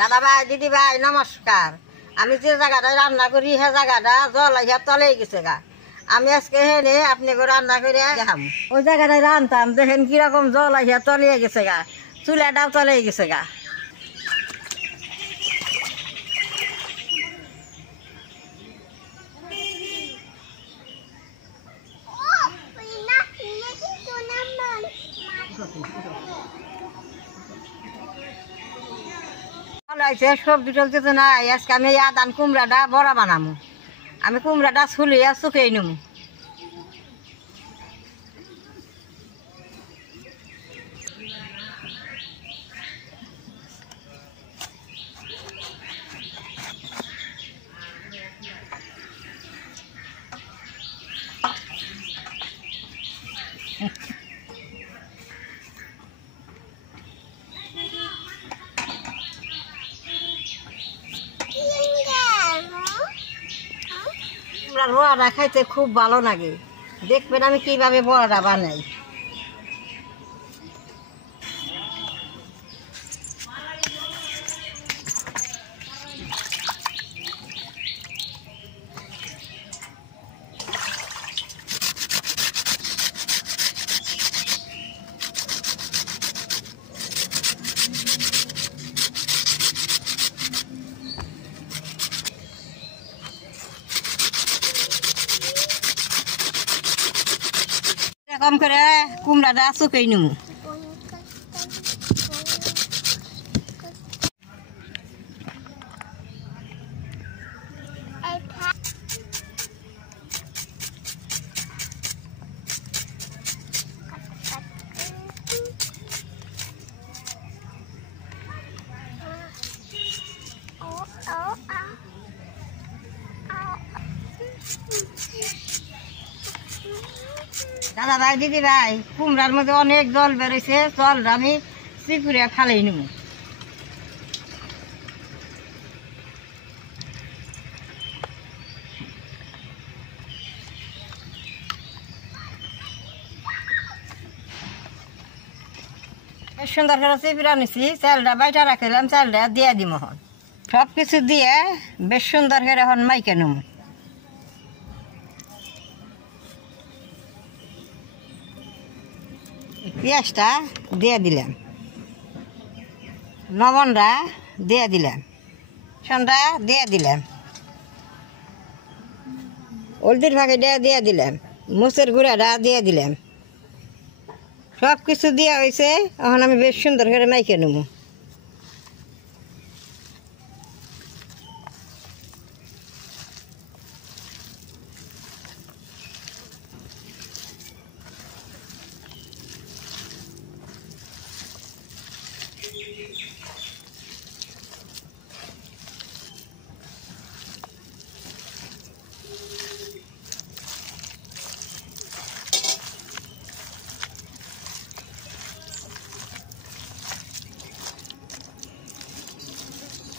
দাদা ভাই দিদি ভাই নমস্কার। আমি যে জায়গাটায় রান্না করি সে জায়গাটা জল আহিয়া তলে গেছে গা। আমি আজকে হেনে আপনি রান্না করে দেখাম। ওই জায়গাটায় রান্তাম দেখেন কিরকম জল আহিয়া তলিয়ে গেছে গা, চুলাটাও তলে গেছে গা। সবজি টবজি তো নাই, আজকে আমি আদান কুমড়াটা বড়া বানামু। আমি কুমড়াটা ছুলিয়া শুকিয়ে নিমু। কুমড়ার বড়াটা খাইতে খুব ভালো লাগে, দেখবেন আমি কিভাবে বড়াটা বানাই। এরকম করে কুমড়াটা শুকিয়ে নিমু। দাদা ভাই দিদি ভাই, কুমড়ার মধ্যে অনেক জল বেরোইছে, জলটা আমি চিপুরে ফালাই নিব। সুন্দর করে চিপুরা নিছি, চালটা বাইটা রাখিলাম, চালটা দিয়ে দিব। এখন সব কিছু দিয়ে বেশ সুন্দর করে এখন মাইকে নেব। পেঁয়াজটা দিয়ে দিলাম, লবণটা দিয়ে দিলাম, সন্ধ্যা দিয়ে দিলাম, হলদির ফাঁকিটা দিয়ে দিলাম, মরিচের গুঁড়াটা দিয়ে দিলাম। সব কিছু দেওয়া হয়েছে, এখন আমি বেশ সুন্দর করে মাইকে নেব।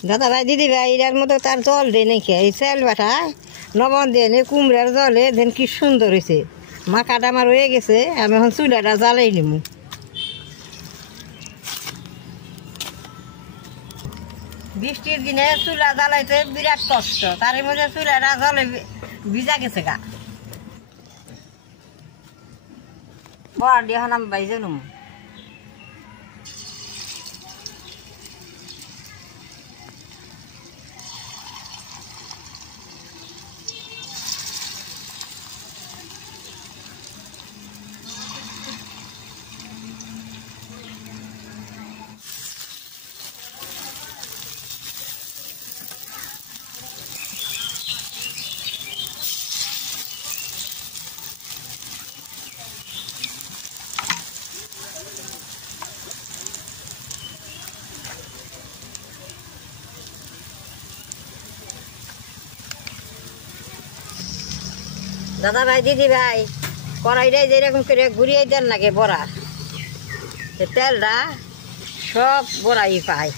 দাদা ভাই দিদি ভাই, এটার মতো তার জল দেয় নাকি? এই চাল বাটা লবণ দিয়ে নে কুমড়ার জলে দেন কি সুন্দর হয়েছে। মাখাটা আমার হয়ে গেছে, আমি এখন চুলাটা জ্বালাই নিব। বৃষ্টির দিনে চুলা জ্বালাইতে বিরাট কষ্ট, তার মধ্যে চুলাটা জলে ভিজা গেছে গা। বড়া দিয়ে এখন আমি বাইজে নেব। দাদা ভাই দিদি ভাই, কড়াইটাই যেরকম করে ঘুরিয়ে দেন লাগে বড়া, তেলটা সব বড়াই পায়।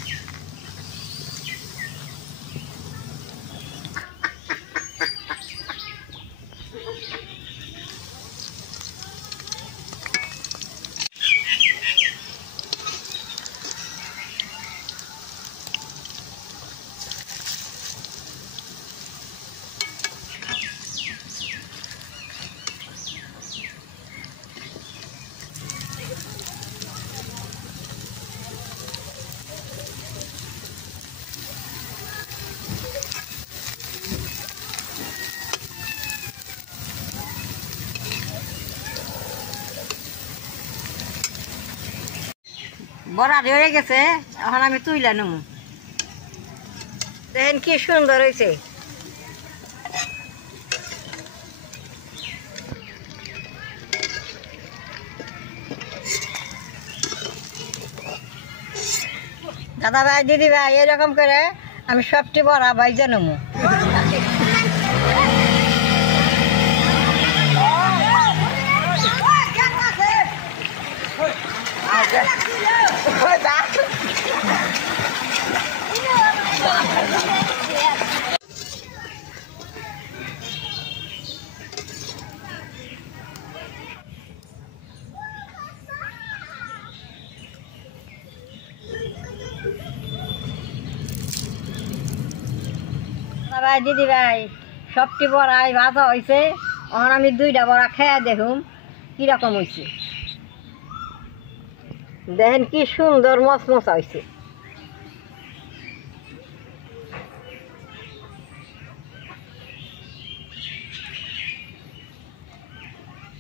বড়া হয়ে গেছে, এখন আমি তুইলা নেব। দেখেন কি সুন্দর হয়েছে। দাদা ভাই দিদি ভাই এরকম করে আমি সবটি বড়া ভাইজা নেব। ভাই দিদি ভাই সবটি বড়াই ভাজা হয়েছে, এখন আমি 2টা বড়া খেয়ে দেখুন কিরকম হয়েছে। দেখেন কি সুন্দর মচমচা হয়েছে।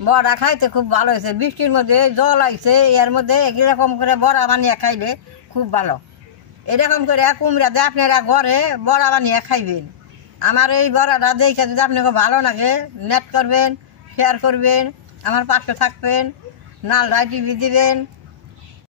বড়া খাইতে খুব ভালো হয়েছে, বৃষ্টির মধ্যে জল আইছে, এর মধ্যে এরকম করে বড়া বানিয়ে খাইলে খুব ভালো। এরকম করে কুমড়া দিয়ে আপনারা ঘরে বড়া বানিয়ে খাইবেন। আমার এই বড়াটা দেখে যদি আপনাকে ভালো লাগে নেট করবেন, শেয়ার করবেন, আমার পাশে থাকবেন, নাল টিভি দিবেন।